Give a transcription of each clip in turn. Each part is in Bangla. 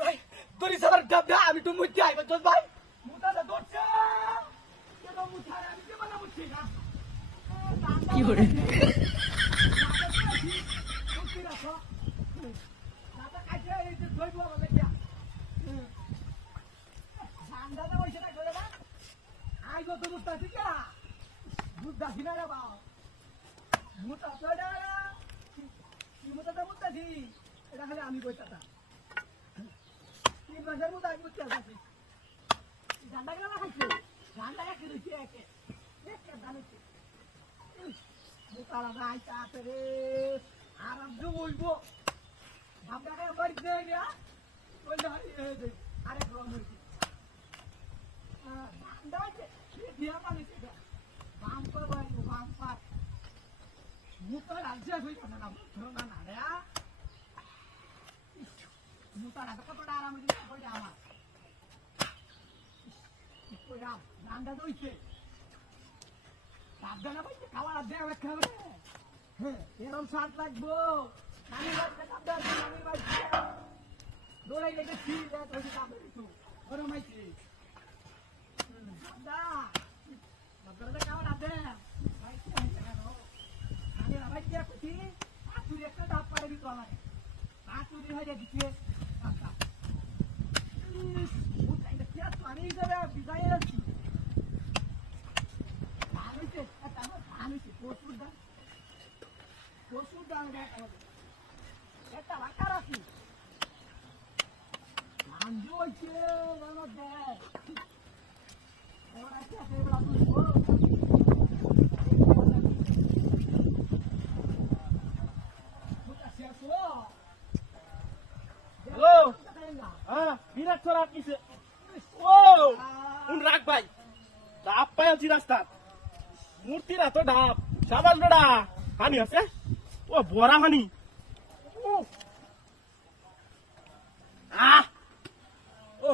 ভাই তোর সবার ডাবডা আমি তো মুচ্ছি আইবা তোর ভাই মুতাটা দরছে কেন মুছারে আমি কে বানা মুচ্ছি না কি করে দাদা কাছে এই যে ধইব বলে কি দাদা ওইটা করে না আই গো তো মুতাছি কি মুতা দিনা রে বাবা মুতা তোড়া কি মুতাটা মুতাছি এটা খালি আমি কইতাটা তিন মাসের মতো আমি মুতা আছি ঠান্ডা গেলা খাইছে ঠান্ডা কি রইছে একে একে দানিছে মুতারা নাই তাতে আরাম জু বলবো ভাবটাকে বাড়ি দে গিয়া বললে আরে গ্রহ হইছে ঠান্ডা আছে দিয়া পানি সেটা বাম কর ভাই বাম পার মুতার আলসা হইছে না না না রে মুতারা তো কতটা আরাম হইছে কই আমার কই ঠান্ডা হইছে সাবধানে বসে খাওয়া দেওয়া খাবে এরকম স্বাদ লাগবো নানি বাড়িতে সাবধান নানি বাড়িতে দৌড়াই লেগে ঠিক আছে ওই কাপড় কিছু গরম হয়েছে সাবধান খাওয়া দে নানি বাড়িতে খুশি তুই একটা ডাব পারে দিত আমার চুরি হয়ে দিচ্ছে পানি হিসাবে বিদায় আছি এটা বাকার আছে আঞ্জু হইছে জানো দে ওরা কি আছে এগুলা বুঝবো হ্যালো হ্যাঁ বিরাট চড়া কিসে ও উন রাখ ভাই ডাব পাইছি রাস্তা মূর্তিরা তো ডাব সাবান ডা পানি আছে ও বড়া পানি ও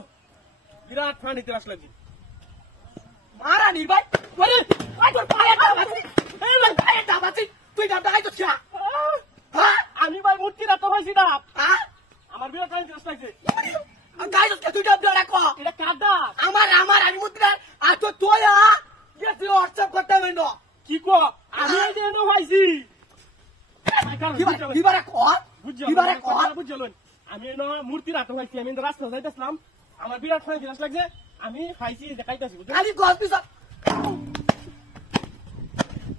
বিরাট পানি তেরাস লাগছে মারা নি ভাই ওরে ভাই তোর পায়ে ডাব আছে এই ভাই পায়ে ডাব আছে তুই ডাব দেখাই তো চা হ্যাঁ আমি ভাই মূর্তিরা তো পাইছি ডাব হ্যাঁ আমার বিরাট পানি তেরাস লাগছে গাইস কে তুই ডাব ধরে কো এটা কাদা আমার আমি মুদ্রা আর তো তোয়া গেছি হোয়াটসঅ্যাপ করতে হইল কি কো আমি এই যে নো পাইছি কিবারে কো কিবারে কো বুঝলেন আমি না মূর্তির হাতে পাইছি আমি রাস্তা যাইতেছিলাম আমার বিরাট পানি তেরাস লাগছে আমি পাইছি দেখাইতাছি বুঝছেন খালি গস পিস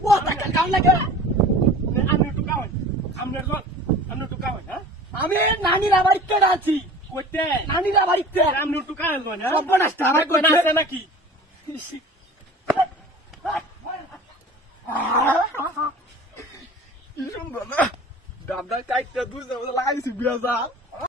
ও টাকা কাম লাগে আমি একটু কাওয়াই আমি একটু কাওয়াই হ্যাঁ আমি নানির বাড়িতে আছি কইতে নানির বাড়িতে আমি একটু কাওয়াই না সর্বনাশটা আমার কই না আছে নাকি সুন্দর না দাদা কাইটা দুই লাগাইছি বিরাজ